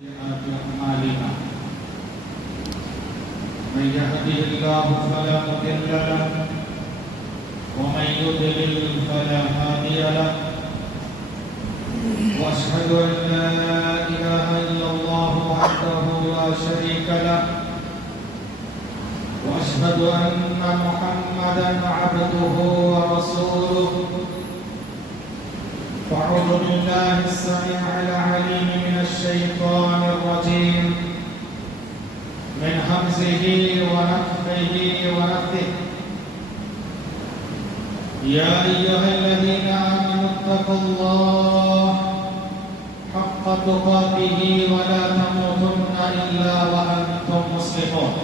أعمالنا من يهده الله فلا مضل له ومن يضلل فلا هادي له وأشهد أن لا إله إلا الله وحده لا شريك له وأشهد أن محمدا عبده ورسوله أعوذ بالله السميع العليم من الشيطان الرجيم من همزه ونفخه ونفثه يا أيها الذين آمنوا اتقوا الله حق تقاته ولا تموتن إلا وأنتم مسلمون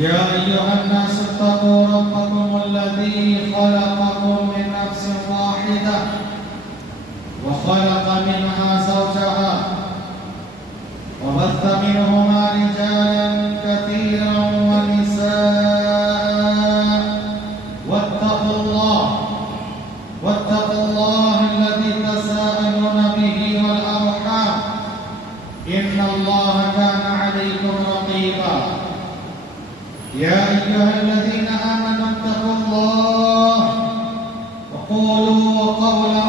يا أيها الناس اتقوا ربكم الذي خلقكم من نفس واحدة وخلق منها زوجها وبث منهما رجالا كثيرا ونساء واتقوا الله الذي تساءلون به والأرحام إن الله كان عليكم رقيبا يا أيها الذين آمنوا اتقوا الله وقولوا قولا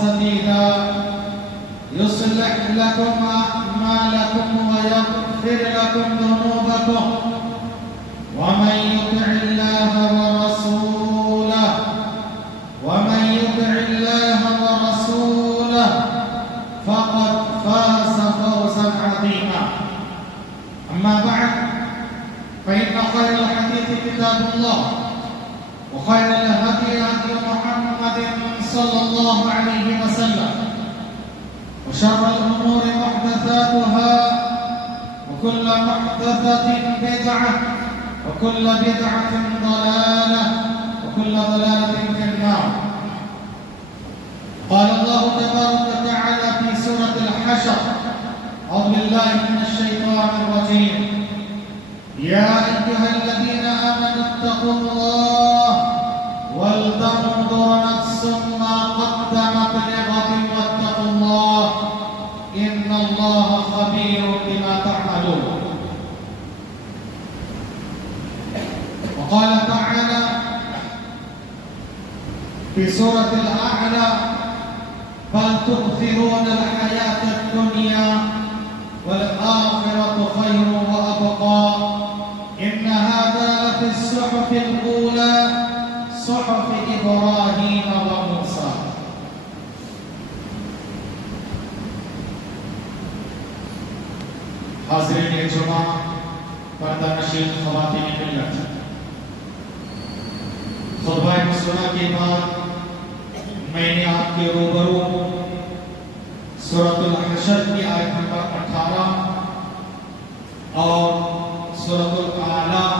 سديدا يصلح لكم أعمالكم ويغفر لكم ذنوبكم ومن يطع الله ورسوله فقد فاز فوزا عظيما أما بعد فإن خير الحديث كتاب الله وخير الهدي هدي محمد صلى الله عليه وسلم وشر الأمور محدثاتها وكل محدثة بدعة وكل بدعة ضلالة وكل ضلالة في النار. قال الله تبارك وتعالى في سورة الحشر أعوذ بالله من الشيطان الرجيم يا أيها الذين آمنوا اتقوا الله ولتنظر نفس ما قدمت لغد واتقوا الله إن الله خبير بما تعملون. وقال تعالى في سورة الأعلى بل تؤثرون الحياة الدنيا والآخرة خير وأبقى إن هذا لفي الصحف الأولى صحف إبراهيم وموسى. حاضرین جمعہ پردہ نشین خواتین ملت، خطبہ مسلمہ کے بعد میں نے آپ کے روبرو سورۃ الحشر کی آیت نمبر 18 اور سورۃ الاعلیٰ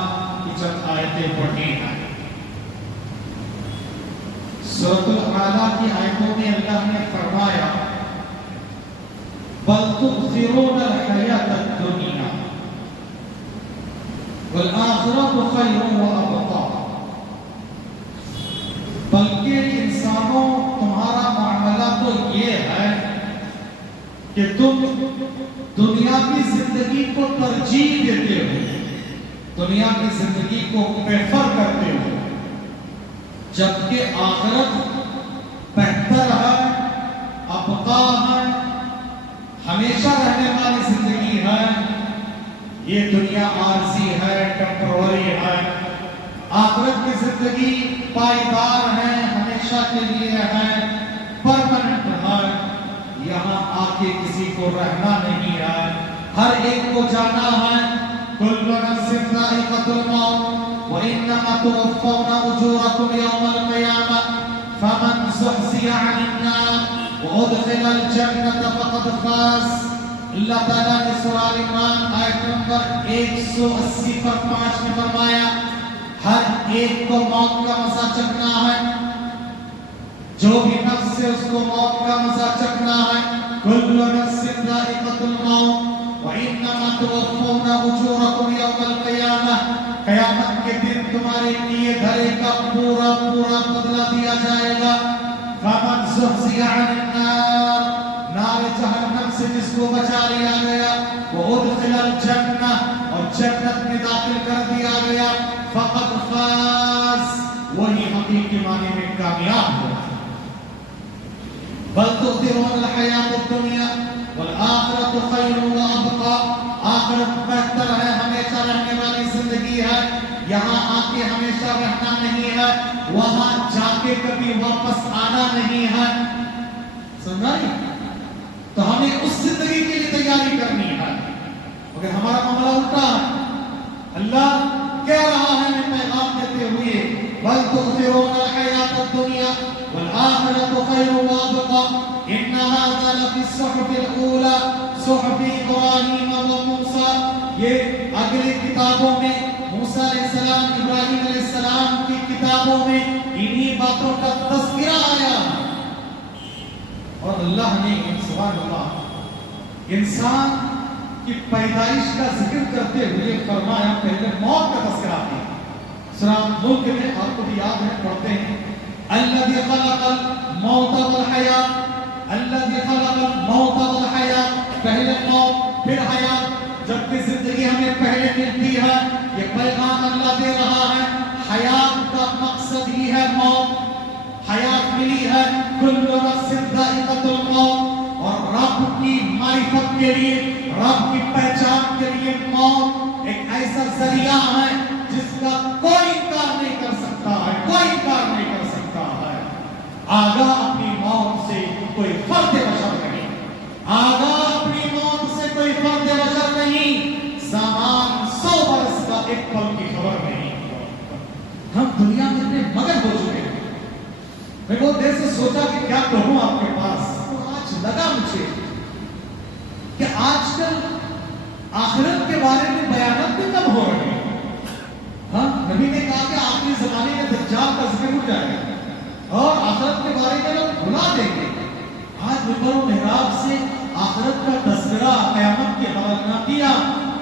کی چند آیتیں پڑھی ہیں۔ سورۃ الاعلیٰ کی آیتوں میں اللہ نے فرمایا بل تؤثرون الحیاۃ الدنیا والآخرۃ خیر وابقیٰ، بلکہ انسانوں تمہارا معاملہ تو یہ ہے کہ تم دنیا کی زندگی کو ترجیح دیتے ہو، دنیا کی زندگی کو پریفر کرتے ہو، جبکہ آخرت بہتر ہے، ابقا ہے، ہمیشہ رہنے والی زندگی ہے۔ یہ دنیا عارضی ہے، ٹیمپروری ہے، آخرت کی زندگی پائیدار ہے، ہمیشہ کے لیے ہے، پرماننٹ ہے، یہاں آ کے کسی کو رہنا نہیں ہے، ہر ایک کو جانا ہے۔ کل نفس ذائقۃ الموت وانما توفون اجورکم یوم القیامہ فمن زحزح عن النار وادخل الجنۃ فقد فاز۔ اللہ تعالیٰ نے سورہ آل عمران آیت نمبر 180 پر 5 میں فرمایا ہر ایک کو موت کا مزہ چکھنا ہے، جو بھی نفس ہے اس کو موت کا مزہ چکھنا ہے۔ کل نفس ذائقۃ الموت وانما توفون اجورکم یوم القیامہ، قیامت کے دن تمہارے لیے دھرے کا پورا بدلہ دیا جائے گا۔ فمن زحزح عن النار، نار جہنم سے کو بچا لیا گیا، وَأُدْخِلَ الْجَنَّةَ اور جنت میں داخل کر دیا گیا، فَقَدْ فَازَ وہی حقیقی معنی میں کامیاب ہوا۔ بَلْ تُؤْثِرُونَ الْحَيَاةَ الدُّنْيَا وَالْآخِرَةُ خَيْرٌ وَأَبْقَىٰ، آخرت بہتر ہے، ہمیشہ رہنے والی زندگی ہے، یہاں آ کے ہمیشہ رہنا نہیں ہے، وہاں جا کے کبھی واپس آنا نہیں ہے۔ سمجھا؟ تو ہمیں اس زندگی کے لیے تیاری کرنی ہے، مگر ہمارا معاملہ الٹا ہے۔ اللہ کہہ رہا ہے ہمیں پیغام دیتے ہوئے، بل تؤثرون الحیاۃ الدنیا والآخرۃ خیر وابقیٰ ان ھذا لفی الصحف الاولی صحف ابراہیم وموسیٰ، یہ اگلی کتابوں میں موسیٰ علیہ السلام، ابراہیم علیہ السلام کی کتابوں میں انہی باتوں کا تذکرہ آیا۔ اور اللہ نے سبحان اللہ انسان کی پیدائش کا ذکر کرتے ہوئے فرمایا، پہلے موت کا تذکرہ کیا۔ سورہ ملک میں آپ کو بھی یاد ہے، پڑھتے ہیں الذی خلق الموت والحیات، الذی خلق الموت والحیات، پہلے موت پھر حیات، جبکہ زندگی ہمیں پہلے ملتی ہے۔ یہ پیغام اللہ دے رہا ہے، حیات کا مقصد ہی ہے موت، حیات ملی ہے، کل نفس ذائقۃ الموت، اور رب کی معرفت کے لیے، رب کی پہچان کے لیے موت ایک ایسا ذریعہ ہے جس کا کوئی انکار نہیں کر سکتا ہے، کوئی انکار نہیں کر سکتا ہے۔ آگاہ اپنی موت سے کوئی فرد بشر نہیں، آگاہ اپنی موت سے کوئی فرد بشر نہیں، سامان 100 برس کا ایک پل کی خبر نہیں۔ ہم دنیا میں اتنے مگن ہو چکے ہیں، میں بہت دیر سے سوچا کہ کیا کہوں آپ کے پاس، تو آج لگا مجھے کہ آج کل آخرت کے بارے میں بیانات بھی کم ہو رہے ہیں۔ ہاں، نبی نے کہا کہ آخری زمانے میں دجال کا ذکر اٹھ جائے گا اور آخرت کے بارے میں لوگ بھلا دیں گے۔ آج ممبر و محراب سے آخرت کا تذکرہ، قیامت کی حوالناکیہ،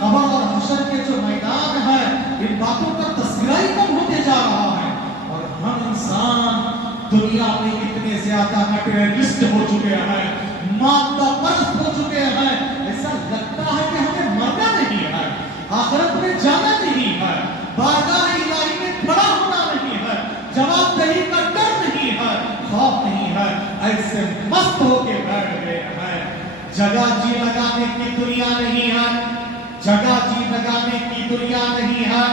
قبر اور حشر کے جو میدان ہیں، ان باتوں کا تذکرہ ہی کم ہوتے جا رہا ہے، اور ہم انسان دنیا میں اتنے زیادہ میٹیریلسٹ ہو چکے ہیں، مادہ پرست ہو چکے ہیں، ایسا لگتا ہے کہ ہمیں مرنا نہیں ہے، آخرت میں جانا نہیں ہے، بارگاہ الہی میں کھڑا ہونا نہیں ہے، جواب دہی کا ڈر نہیں ہے، خوف نہیں ہے، ایسے مست ہو کے بیٹھ گئے ہیں۔ جگہ جی لگانے کی دنیا نہیں ہے، جگہ جی لگانے کی دنیا نہیں ہے،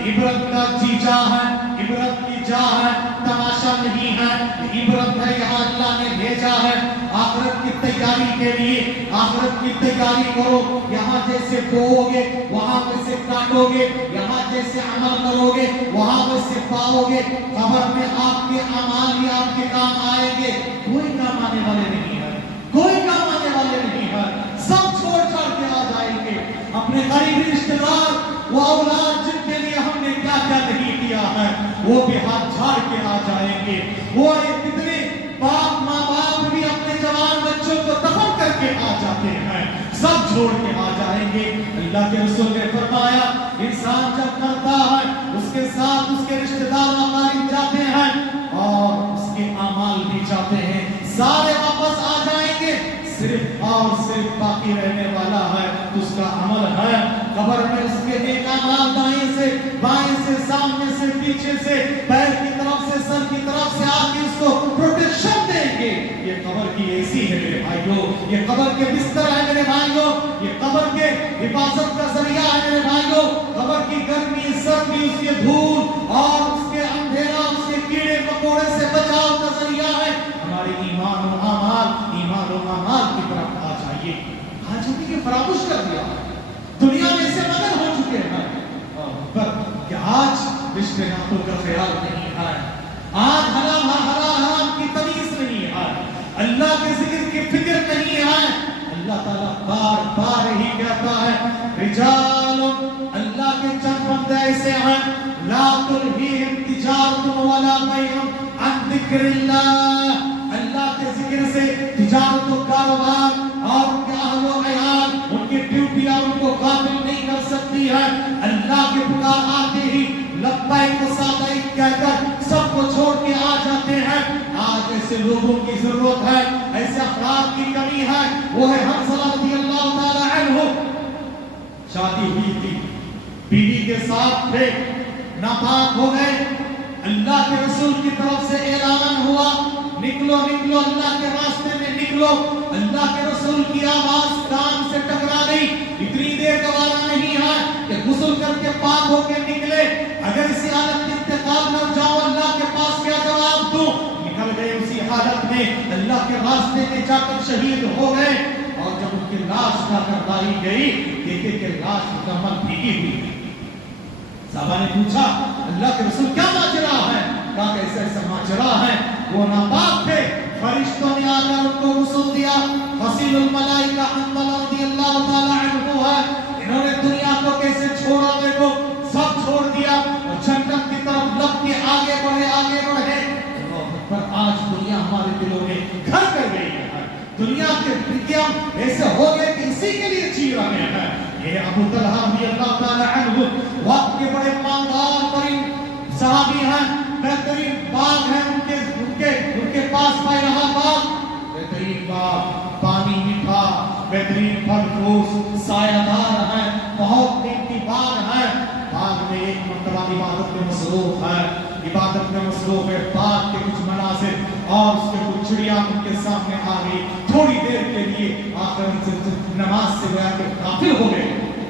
عبرت کا جی جا ہے، عبرت کی جا ہے، تماشا نہیں ہے، عبرت ہے، یہاں اللہ نے بھیجا ہے آخرت کی تیاری کے لیے۔ آخرت کی تیاری کرو، یہاں جیسے بوؤ گے وہاں ویسے کاٹو گے، یہاں جیسے عمل کرو گے وہاں ویسے پاؤ گے، قبر میں آپ کے اعمال ہی آپ کے کام آئیں گے، کوئی کام آنے والے نہیں ہے، کوئی کام آنے والے نہیں ہے، سب چھوڑ چھاڑ کے آ جائیں گے، اپنے قریبی رشتہ دار، وہ اولاد جن کے لیے ہم نے کیا کیا نہیں کیا ہے، وہ بھی ہاتھ جھاڑ کے آ جائیں گے۔ وہ کتنے باپ ماں باپ بھی اپنے جوان بچوں کو دفن کر کے آ جاتے ہیں، سب چھوڑ کے آ جائیں گے۔ اللہ کے رسول نے فرمایا انسان جب مرتا ہے اس کے ساتھ اس کے رشتہ دار اقارب جاتے ہیں اور اس کے اعمال بھی جاتے ہیں، سارے واپس آ جائیں گے، صرف اور صرف باقی رہنے والا ہے اس کا عمل ہے۔ قبر میں اس کے نیک اعمال دائیں سے بائیں سے سامنے سے پیچھے سے پیر کی طرف سے سر کی طرف سے آ کے اس کو پروٹیکشن دیں گے۔ یہ قبر کی ایسی ہے میرے بھائیوں، یہ قبر کے بستر ہے میرے بھائیوں، یہ قبر کے حفاظت کا ذریعہ ہے میرے بھائیوں، قبر کی گرمی سردی اس کے دھول اور اس کے اندھیرا اس کے کیڑے مکوڑے سے بچاؤ کا ذریعہ ہے۔ ہمارے ایمان و اعمال کی طرف آ جائیے۔ آج ہم نے فراموش کر دیا، دنیا میں سے مگن ہو چکے ہیں پر کہ آج رشتے ناتوں کا خیال نہیں ہے، آج حرام کی تمیز نہیں ہے، اللہ کے ذکر کی فکر نہیں ہے۔ اللہ تعالیٰ بار بار ہی کہتا ہے رجال، اللہ کے چند بندے ایسے ہیں لا تلہیہم تجارت ولا بیع عن ذکر اللہ، اللہ کے ذکر سے تجارت و کاروبار اور ان کے اہل و عیال ان کی ڈیوٹیاں ان کو غافل نہیں کر سکتی ہے۔ اللہ کے پکار آتے ہی لبیک و سعدیک کہہ کر سب کو چھوڑ کے آ جاتے ہیں۔ آج ایسے لوگوں کی ضرورت ہے, ایسے افراد کی کمی ہے. وہ ہے حنظلہ رضی اللہ تعالی عنہ. شادی ہوئی تھی, بیوی کے ساتھ تھے, ناپاک ہو گئے. اللہ کے رسول کی طرف سے اعلان ہوا, نکلو نکلو اللہ کے راستے میں نکلو. اللہ کے رسول کی آواز کان سے ٹکرا گئی. اتنی دیر گوارا نہیں ہے کہ غسل کر کے پاک ہو کے نکلے. اگر اسی حالت میں انتقال کر جاؤ اللہ کے پاس کیا جواب دوں. نکل گئے اسی حالت میں, اللہ کے راستے میں جا کر شہید ہو گئے. اور جب ان کی لاش لا کر لائی گئی, دیکھے کہ لاش مکمل بھیگی ہوئی. صحابہ نے پوچھا اللہ کے رسول کیا ماجرا ہے؟ کہا کہ ایسا ایسا ماجرا ہے. وہ ناپاک تھے, فرشتوں نے آ کر ان کو غسل دیا. غسیل الملائکہ حنظلہ رضی اللہ تعالی عنہ ہے. انہوں نے دنیا کو کیسے چھوڑا, دیکھو سب چھوڑ دیا اور جنت کی طرف لب کے آگے بڑھے آگے بڑھے. پر آج دنیا ہمارے دلوں میں گھر کر گئی ہے. دنیا کے ہم ایسے ہو گئے کہ اسی کے لیے جی رہے ہیں. یہ ابو طلحہ رضی اللہ تعالی عنہ وقت کے بڑے مالدار ترین صحابی ہیں, بہترین باغ ہیں ان کے پاس پائرہا باغ, بہترین باغ, پانی میٹھا, بہترین پھل فروٹ, سایہ دار ہیں, بہت قیمتی باغ ہیں. باغ میں ایک مرتبہ عبادت میں مصروف ہے, عبادت میں مصروف ہے. باغ کے کچھ مناظر اور اس کے کچھ چڑیا ان کے سامنے آ گئی. تھوڑی دیر کے لیے آخر نماز سے گیا کہ غافل ہو گئے.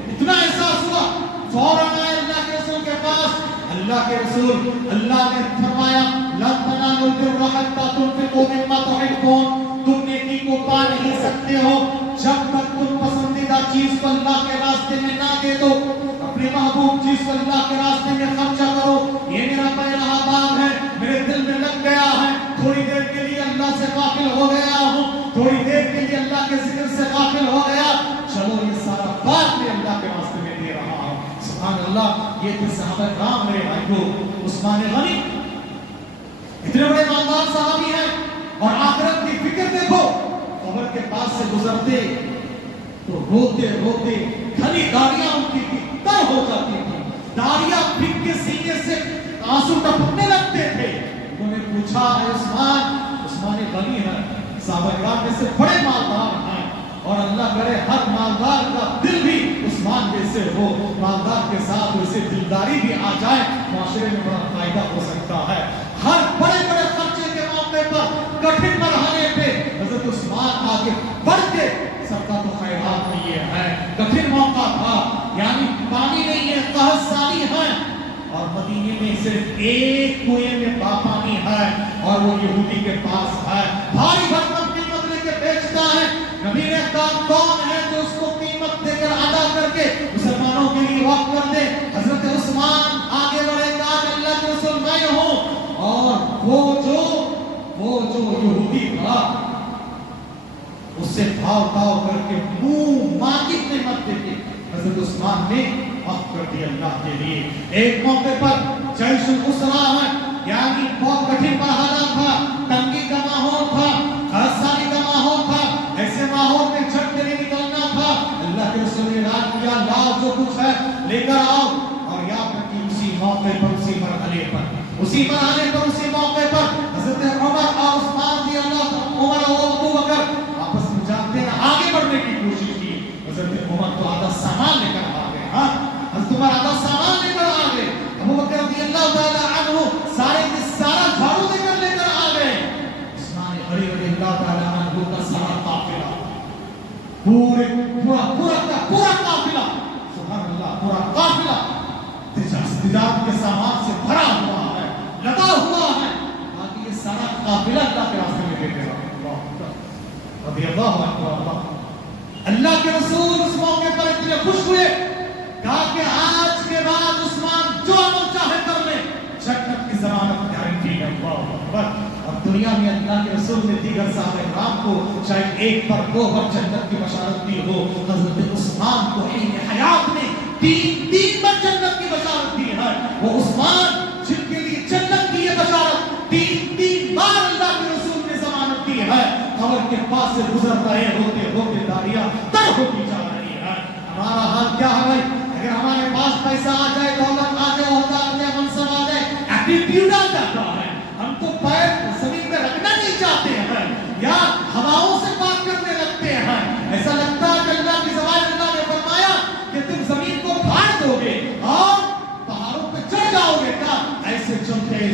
اتنا احساس ہوا, فوراً آئے اللہ کے رسول کے پاس. اللہ کے رسول, اللہ نے فرمایا لن تنالوا البر حتى تنفقوا مما تحبون. تم نیکی کو پا نہیں سکتے ہو جب تک تم پسندیدہ چیز کو اللہ کے راستے میں نہ دے دو. اپنے محبوب چیز کو اللہ کے راستے میں خرچہ کرو. یہ میرا پہلا باغ ہے, میرے دل میں لگ گیا ہے. تھوڑی دیر کے لیے اللہ سے غافل ہو گیا ہوں, تھوڑی دیر کے لیے اللہ کے ذکر سے غافل ہو گیا. چلو یہ سارا باغ میں اللہ کے راستے میں دے رہا ہوں. سبحان اللہ. یہ تھے صحابہ کرام میرے بھائیو. عثمان غنی اتنے بڑے مالدار صحابی ہیں, اور آخرت کی فکر دیکھو. قبر کے پاس سے گزرتے تو روتے روتے کھلی داڑیاں ان کی تر ہو جاتی تھی. داڑیاں پھٹ کے سینے سے آنسو ٹپکنے لگتے تھے. انہوں نے پوچھا اے عثمان, عثمان غنی ہے, صحابہ کرام میں سے بڑے مالدار ہیں, اور اللہ کرے ہر مالدار کا دل بھی عثمان جیسے ہو, مالدار کے ساتھ ویسے دلداری بھی آ جائے, معاشرے میں بڑا فائدہ ہو سکتا ہے. ہر بڑے بڑے خرچے کے موقع پر, کٹھن مرحلے پہ حضرت عثمان آگے بڑھ کے سب کا تو خیرات لیے ہیں. کٹھن موقع تھا, یعنی پانی نہیں ہے, قحط سالی ہے, اور مدینے میں صرف ایک کنویں میں پانی ہے, اور وہ یہودی کے پاس ہے. بھاری بھرکم قیمت لے کے بیچتا ہے. نبی نے کہا کون ہے جو اس کو قیمت دے کر ادا کر کے مسلمانوں کے لیے وقف کر دے؟ حضرت عثمان آگے بڑھے, کہا کہ اللہ کے رسول میں ہوں. اور وہ جو یہودی تھا اس سے بھاؤ بھاؤ کر کے منہ مانگی قیمت دے کے حضرت عثمان نے وقف کر دیا اللہ کے لیے. ایک موقع پر جیش الاسرا ہے, یعنی بہت کٹھن مرحلہ تھا, تنگی کا ماحول تھا, خاصانی کا ماحول تھا. ایسے ماحول میں جھٹ کے لیے نکلنا تھا. اللہ کے رسول نے اعلان کیا لاؤ جو کچھ ہے لے کر آؤ. اور یاد رکھیے اسی موقع پر, اسی مرحلے پر, اسی موقع پر حضرت عمر اور عثمان رضی اللہ عنہ, عمر اور ابو بکر آپس میں جانتے ہیں آگے بڑھنے کی کوشش کی. حضرت عمر تو آدھا سامان لے کر آ گئے, حضرت عمر آدھا سامان لے کر آ گئے. ابو بکر رضی اللہ تعالی عنہ سارا جھاڑو لے کر آ گئے. عثمان غنی رضی اللہ تعالی عنہ کا سارا قافلہ, پورا قافلہ, سبحان اللہ, پورا قافلہ تجارت کے سامان سے بھرا ہوا ہے, لدا ہوا ہے. باقی یہ سارا قافلہ اللہ کے راستے میں لے کر رضی اللہ عنہ. اللہ کے رسول اس موقع پر اتنے خوش ہوئے, کہا کہ آج کے بعد عثمان جو عمل چاہے کر لے, جنت کی ضمانت گارنٹی ہے. اللہ اکبر. اور دنیا میں اللہ کے رسول نے دیگر صحابہ کرام کو شاید ایک پر دو بار جنت کی بشارت دی ہو, حضرت عثمان کو حیات میں تین بار جنت کی بشارت دی ہے. وہ عثمان جن کے لیے جنت کی یہ بشارت تین بار اللہ کے رسول نے ضمانت دی ہے. قبر کے پاس سے گزر رہے ہوتے ہوتے داڑیاں تر ہوتی جا رہی ہے. ہمارا حال کیا ہے بھائی؟ اگر ہمارے پاس پیسہ آ جائے, دولت آ جائے, عہدہ آ جائے, منصب آ جائے, ایٹیٹیوڈ آ جاتا ہے. ہم تو پیر زمین پہ رکھنا نہیں چاہتے.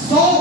100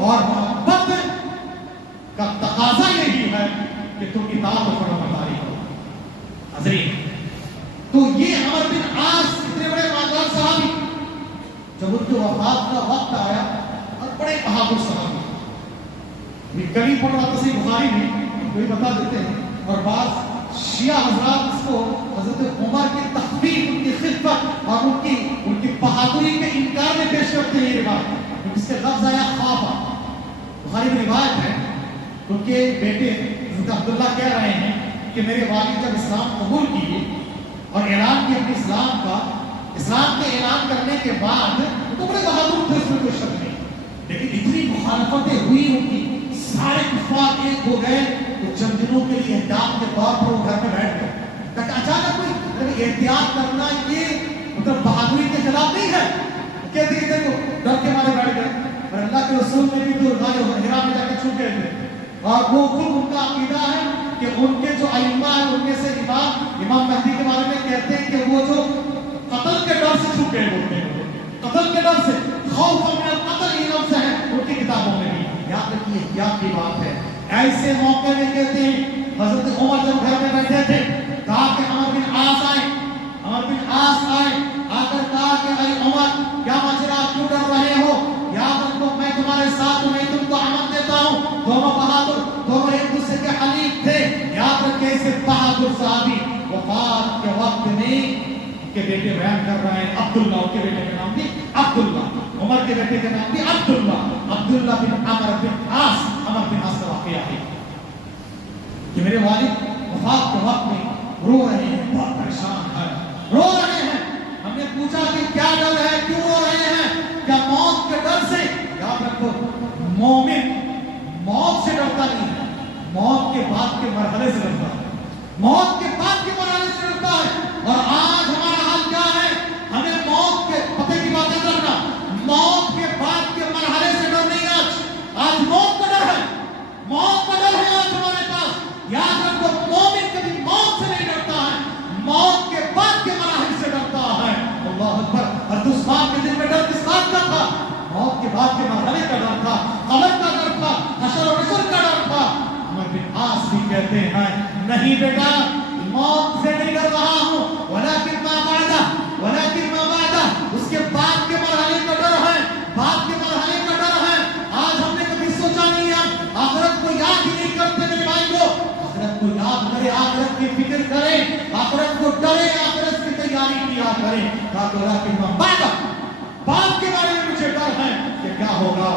اور محبت کا تقاضا یہی ہے کہ تم کتاب کو فرما برداری کرو۔ حضرین، تو یہ عمر بن عاص اتنے بڑے مالدار صحابی، جب ان کی وفات کا وقت آیا اور بڑے بہادر صحابی، یہ کبھی پڑھ رہا تصحیح بخاری میں کوئی بتا دیتے ہیں، اور بعض شیعہ حضرات اس کو حضرت عمر کی تخفیف، ان کی خدمت اور ان کی بہادری کے انکار میں پیش کرتے ہیں یہ روایت، اس کے لفظ آیا خوابہ۔ بخاری میں روایت ہے کیونکہ بیٹے حضرت عبداللہ کہہ رہے ہیں کہ میرے والد جب اسلام قبول کیے اور اعلان کیا اپنے اسلام کا، اسلام کے اعلان کرنے کے بعد تو بڑے بہادر تھے، اس میں کوئی شک نہیں، لیکن اتنی مخالفتیں ہوئی ان کی، سارے کفار ایک ہو گئے، تو چند دنوں کے لیے احتیاط کے طور پر وہ گھر میں بیٹھ گئے، تاکہ اچانک کوئی احتیاط کرنا یہ مطلب بہادری کے خلاف نہیں ہے، کہتے ہیں دیکھو ڈر کے مارے بیٹھ گئے، اور اللہ کے رسول نے بھی تو حرا میں جا کے چھپ گئے تھے، اور وہ خود ان کا عقیدہ ہے کہ ان کے جو ائمہ ہیں ان میں سے امام مہدی کے بارے میں کہتے ہیں کہ وہ جو قتل کے ڈر سے چھپ گئے ہوتے ہیں، قتل کے ڈر سے، خوف من القتل یہ لفظ ہے ان کی کتابوں میں بھی، یاد رکھیے یاد کی بات ہے۔ ایسے موقع میں کہتے ہیں حضرت عمر جب گھر میں بیٹھے تھے، کہا کہ عمر بن عاص آئے، عمر بن عاص آئے، آ کر کہا کہ اے عمر کیا ماجرا، کیوں ڈر رہے ہو؟ یاد رکھو میں تمہارے ساتھ ہوں، میں تم کو امن دیتا ہوں، دونوں بہادر، دونوں ایک دوسرے کے حلیف تھے، یاد رکھے اسے بہادر صحابی وفات کے وقت میں کے بیٹے بیان کر رہے ہیں، عبداللہ، ان کے بیٹے کا نام بھی عبداللہ، عمر کے بیٹے کا نام بھی عبداللہ بن عمر بن عاص، عمر بن عاص کا واقعہ ہے کہ میرے والد وفات کے وقت میں رو رہے ہیں، بہت پریشان ہیں، رو رہے ہیں۔ ہم نے پوچھا کہ کیا ڈر ہے، کیوں رو رہے ہیں؟ کیا موت کے ڈر سے؟ یاد رکھو مومن موت سے ڈرتا نہیں ہے، موت کے بعد کے مرحلے سے ڈرتا ہے، موت کے بعد کے مرحلے سے ڈرتا ہے۔ اور آج ہمارا حال کیا ہے؟ ہمیں موت کے پتے کی باتیں کرنا، موت کے بعد کے مرحلے سے ڈر نہیں، آج موت کا ڈر ہے، موت کا ڈر ہے آج ہمارے پاس۔ یاد رکھو مومن کبھی موت سے نہیں ڈرتا ہے، موت کے بعد کے مراحل سے ڈرتا ہے۔ اللہ اکبر۔ اور عثمان کے دل میں ڈر کس بات کا تھا؟ موت کے بعد کے مرحلے کا ڈر تھا، قبر کا ڈر تھا، حشر و نشر کا ڈر تھا۔ عمر بن عاص بھی کہتے ہیں نہیں بیٹا، موت سے نہیں ڈر رہا ہوں، ولکن ما بعدہ، اس کے بعد کے مرحلے کا ڈر ہے، بعد کے مرحلے کا ڈر ہے۔ آج ہم نے کبھی سوچا نہیں ہے، آخرت کو یاد ہی نہیں کرتے میرے بھائی کو، آخرت کو یاد کرے، آخرت کی فکر کرے، آخرت کو ڈرے، آخرت کی تیاری کیا کرے، ولکن ما بعدہ، بعد کے بارے میں مجھے ڈر ہے کہ کیا ہوگا۔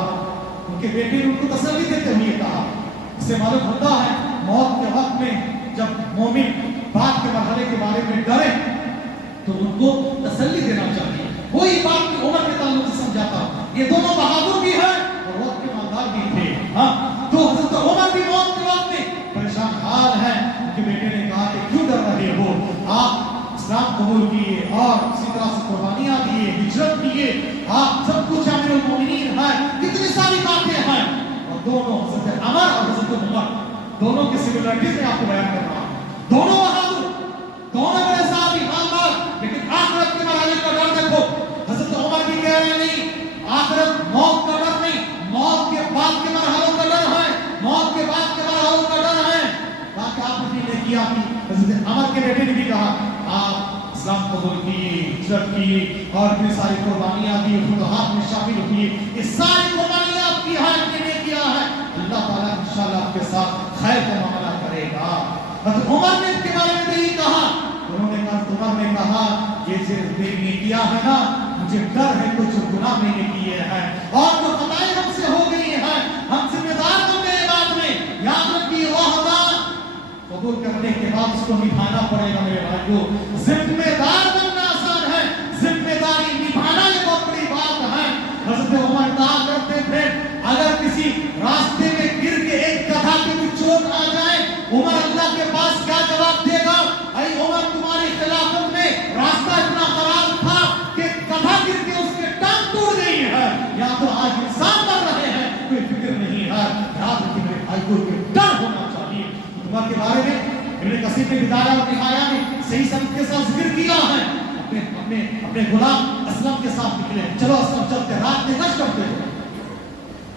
ان کے بیٹے نے ان کو تسلی دیتے ہوئے کہا، اس سے معلوم ہوتا ہے موت کے وقت میں جب مومن بعد کے مرحلے کے بارے میں ڈرے تو ان کو تسلی دینا چاہیے۔ وہی بات میں عمر کے تعلق سے سمجھاتا ہوں، یہ دونوں بہادر بھی ہیں اور وقت کے مالدار بھی تھے۔ تو حضرت عمر بھی موت کے وقت میں پریشان حال ہے۔ ان کے بیٹے نے کہا کہ کیوں ڈر رہے ہو؟ آپ اسلام قبول کیے اور اسی طرح سے قربانیاں دیے، ہجرت کیے، آپ سب کچھ امیر المومنین ہیں، کتنی ساری باتیں ہیں، اور دونوں حضرت عمر اور حضرت عمر دونوں کی سملیرٹیز میں آپ کو بیان کر رہا ہوں، دونوں بہادر، دونوں بڑے صحابی مالدار، لیکن آخرت کے مرحلے کا ڈر دیکھو۔ حضرت عمر بھی کہہ رہے نہیں آخرت موت کا ڈر نہیں، موت کے بعد کے مرحلوں کا ڈر ہے، موت کے بعد کے مرحلوں کا ڈر ہے، تاکہ آپ نے کیا کہ حضرت عمر کے بیٹے نے بھی کہا آپ اسلام قبول کیے، ہجرت کیے اور اتنی ساری قربانیاں دی، فتوحات میں شامل ہوئے، یہ ساری قربانیاں آپ کی ہیں، آپ نے کیا ہے، اللہ تعالیٰ انشاءاللہ آپ کے ساتھ خیر کا معاملہ کرے گا۔ حضرت عمر نے اس کے بارے میں یہی کہا، انہوں نے کہا، عمر نے کہا یہ صرف نے کیا ہے نا، مجھے ڈر ہے کچھ گناہ میں نے کیے ہیں اور جو خطائیں ہم سے ہو گئی ہیں، ہم ذمہ دار بن گئے بات میں، یاد رکھیے وعدہ قبول کرنے کے بعد اس کو نبھانا پڑے گا میرے بھائیو۔ ذمہ دار بننا آسان ہے، ذمہ داری نبھانا یہ بہت بڑی بات ہے۔ حضرت عمر کہا کرتے تھے اگر کسی راستے میں گر کے ایک گدھا کے بھی چوٹ آ جائے، عمر اللہ کے پاس کیا جواب دے گا؟ اے عمر تمہاری خلافت میں راستہ اتنا خراب تھا کہ گدھا گر کے اس کے ٹانگ ٹوٹ گئی ہے، یا تو آج انسان مر رہے ہیں کوئی فکر نہیں ہے۔ یاد رکھیے میرے بھائی کو ڈر ہونا چاہیے۔ عمر کے بارے میں ابن کثیر نے بدایہ اور نہایہ میں صحیح سند کے ساتھ ذکر کیا ہے، اپنے غلام اسلم کے ساتھ نکلے، چلو اسلم چلتے، رات میں گشت کرتے تھے،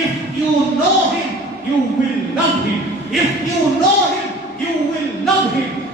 If you know him, you will love him. If you know him, you will love him.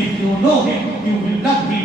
If you know him, you will love him.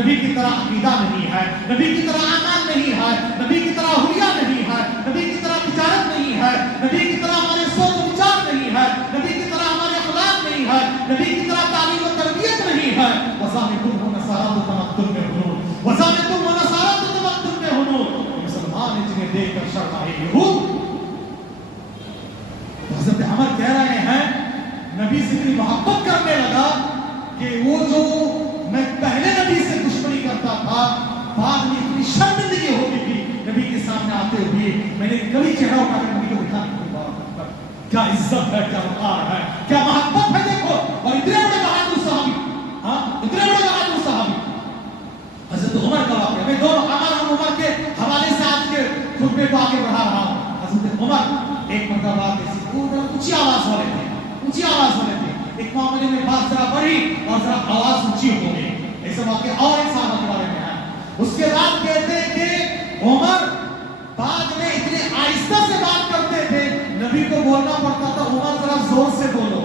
نبی کی طرح عقیدہ نہیں ہے، نبی کی طرح ایمان نہیں ہے، نبی کی طرح حلیہ نہیں ہے، نبی کی طرح تجارت نہیں ہے، نبی کی طرح ہمارے سوچ و وچار نہیں ہے، نبی کی طرح ہمارے اخلاق نہیں ہے، نبی کی طرح تعلیم و تربیت نہیں ہے. وَزَامِتُمْ وَنَصَارَىٰ تَمَدُّنْ مِنْ حُنُونٍ وَزَامِتُمْ وَنَصَارَىٰ تَمَدُّنْ مِنْ حُنُونٍ. مسلمان ہیں جنہیں دیکھ کر شرمائے یہود. حضرت عمر کہہ رہے ہیں نبی سے اتنی محبت کرنے لگا کہ وہ جو میں پہلے نبی سے دشمنی کرتا تھا بعد میں اتنی شرمندگی ہوتی تھی نبی کے سامنے آتے ہوئے میں نے کبھی چہرہ اٹھا کر نبی کو دکھا نہیں. کیا عزت ہے، کیا وقار ہے، کیا محبت ہے. دیکھو اور اتنے بڑے بہادر صحابی، ہاں اتنے بڑے بہادر صحابی. حضرت عمر کا واقعہ میں دونوں عمر کے حوالے سے آج کے خطبے کو آگے بڑھا رہا ہوں. حضرت عمر ایک مرتبہ ایسی اونچی آواز والے تھے، اونچی آواز والے تھے. ایک معاملے میں بات ذرا بڑھی اور ذرا آواز اونچی ہو گئی. ایسے واقعہ اور ایک صحابہ کے بارے میں ہے. اس کے بعد کہتے ہیں کہ عمر بعد میں اتنے آہستہ سے بات کرتے تھے نبی کو بولنا پڑتا تھا عمر ذرا زور سے بولو.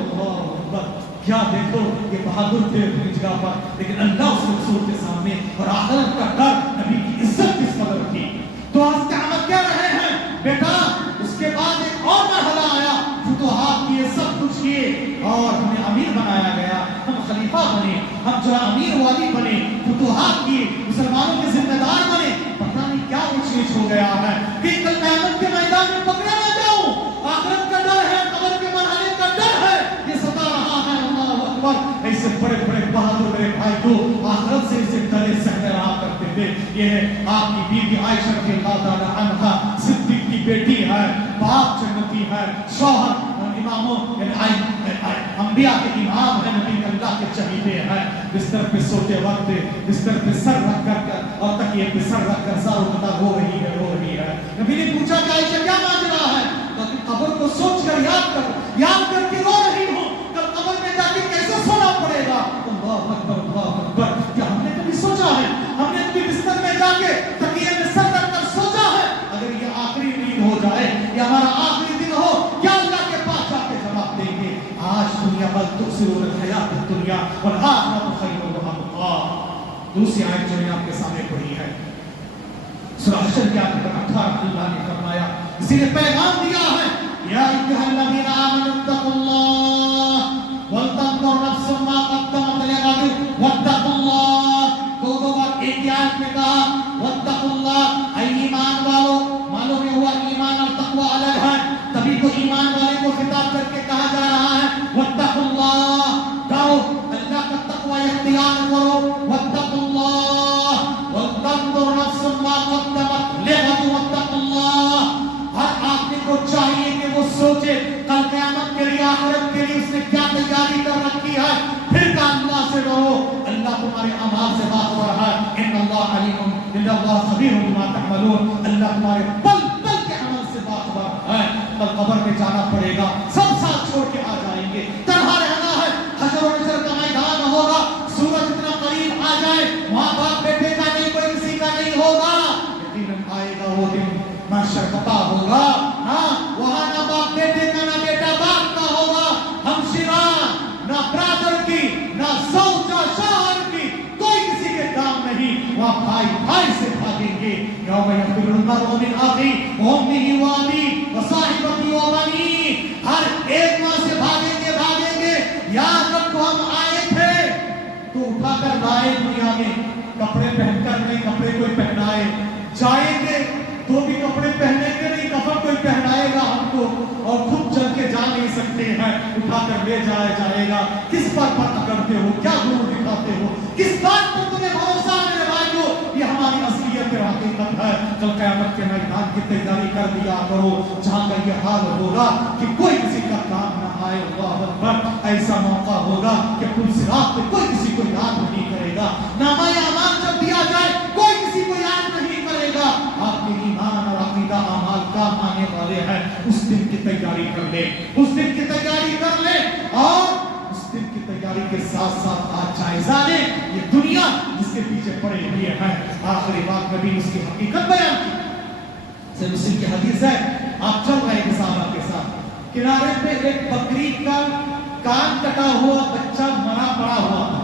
کیا دیکھو یہ بہادر تھے اپنی جگہ پر، لیکن اللہ اس رسول کے سامنے اور آخرت کا ڈر، نبی کی عزت کس قدر تھی. تو حضرت عمر کہہ رہے ہیں بیٹا اس کے بعد ایک اور مرحلہ آیا، فتوحات کیے، سب کچھ کیے اور ہمیں امیر بنایا گیا، ہم خلیفہ بنے، ہم جو امیر والی بنے، فتوحات کیے، مسلمانوں کے ذمہ دار بنے. پتہ نہیں کیا اونچ نیچ ہو گیا ہے کہ کل قیامت کے میدان میں پکڑا نہ جاؤں. آخرت کا ڈر ہے، قبر کے مرحلے کا ڈر ہے، یہ ستا رہا ہے. اللہ اکبر. ایسے بڑے بڑے بہادر میرے بھائی کو آخرت سے اسے ڈرے سہتے رہا کرتے تھے. یہ ہے آپ کی بیوی عائشہ رضی اللہ تعالی عنہا، صدیق کی بیٹی ہے، باپ جنتی ہے، شوہر اماموں انبیاء کے امام ہے، نبی اللہ کے چہیتے ہیں. بستر پہ سوتے وقت بستر پہ سر رکھ کر اور تکیے پہ سر رکھ کر زارو قطع رو رہی ہے، رو رہی ہے. نبی نے پوچھا کہ عائشہ کیا ماجرا ہے؟ تو قبر کو سوچ کر یاد کر کے رو رہی ہوں. کل قبر میں جا کے کیسے سونا پڑے گا. اللہ اکبر، اللہ اکبر. کیا ہم نے کبھی سوچا ہے؟ ہم نے کبھی بستر میں جا کے تکیے میں سر رکھ کر سوچا ہے اگر یہ آخری نیند ہو جائے، یہ ہمارا آخری دن ہو، کیا اللہ کے پاس جا کے جواب دیں گے؟ آج دنیا بل تؤثرون الحیات الدنیا والآخرۃ خیر وابقیٰ. دوسری آیت جو میں آپ کے سامنے پڑھی ہے سورہ حشر کی آیت نمبر 18، اللہ نے فرمایا، اسی نے پیغام دیا ہے، یا ایھا الذین آمنوا اتقوا اللہ ولتنظر نفس ما قدمت لغد واتقوا اللہ. دو بار ایک ہی آیت میں کہا واتقوا اللہ. اے ایمان والو، معلوم ہوا ایمان اور تقوی الگ ہے، تبھی تو ایمان والے کو خطاب کر کے کہا جا رہا ہے واتقوا اللہ. ڈرو، اللہ کا تقوی اختیار کرو. واتقوا اللہ ولتنظر نفس ما قدمت لغد واتقوا اللہ. ہر آدمی کو چاہیے کہ وہ سوچے کل قیامت کے لیے، آخرت کے لیے اس نے کیا تیاری کر رکھی ہے. پھر کہ اللہ سے ڈرو، اللہ تمہارے اعمال سے باخبر ہے. ان اللہ علیم، ان اللہ خبیر بما تعملون. اللہ تمہارے پل پل کے عمل سے باخبر ہے. کل قبر میں جانا پڑے گا، سب ساتھ چھوڑ کے آ جائیں گے. تنہا رہنا ہے، حشر و نشر کا میدان ہوگا. سورج اتنا قریب آ جائے، وہاں باپ بیٹے کا نہیں، کوئی کسی کا نہیں ہوگا. یقیناً آئے گا وہ دن، محشر خطا ہوگا. ہاں وہاں نہ باپ بیٹے کا، نہ بیٹا باپ کا ہوگا، ہمشیران نہ برادر کی، نہ زوجہ شوہر کی، کوئی کسی کے کام نہیں. وہاں بھائی بھائی سے بھاگیں گے. یوم یفر المرء من اخیہ وامہ وابیہ وصاحبتہ وبنیہ. ہر ایک ماں سے بھاگیں گے، بھاگیں گے. یاد رکھو ہم آئے تھے تو اٹھا کر لائے دنیا میں، کپڑے پہن کر نہیں، کپڑے کوئی پہنائے. جائیں گے تو بھی کپڑے پہنے کے نہیں، کفن کوئی پہنائے گا ہم کو، اور خود چل کے جا نہیں سکتے ہیں، اٹھا کر لے جایا جائے گا. کس پر کرتے ہو، کیا غرور دکھاتے ہو، کس بات پر تمہیں بھروسہ ہے میرے بھائیو؟ یہ ہماری اصلیت اور حقیقت ہے. کل قیامت کے میدان کی تیاری کر دیا کرو، جہاں کا یہ حال ہوگا کہ کوئی کسی کا کام نہ آئے. اللہ اکبر. ایسا موقع ہوگا کہ پل صراط پہ کوئی کسی کو یاد نہیں کرے گا. نامہ اعمال جب دیا جائے کوئی کسی کو یاد نہیں کرے گا. آپ کے ایمان اور عقیدہ اعمال کام آنے والے ہیں. اس دن کی تیاری کر لیں، اس دن کی تیاری کر لیں، اور اس دن کی تیاری کے ساتھ ساتھ آج جائزہ لیں یہ دنیا جس کے پیچھے پڑے ہوئے ہیں. آخری بات نبی نے اس کی حقیقت بیان کی. سے مسلم کی حدیث ہے، آپ چل رہے ہیں صحابہ کے ساتھ، کنارے پہ ایک بکری کا کان کٹا ہوا بچہ مرا پڑا ہوا تھا.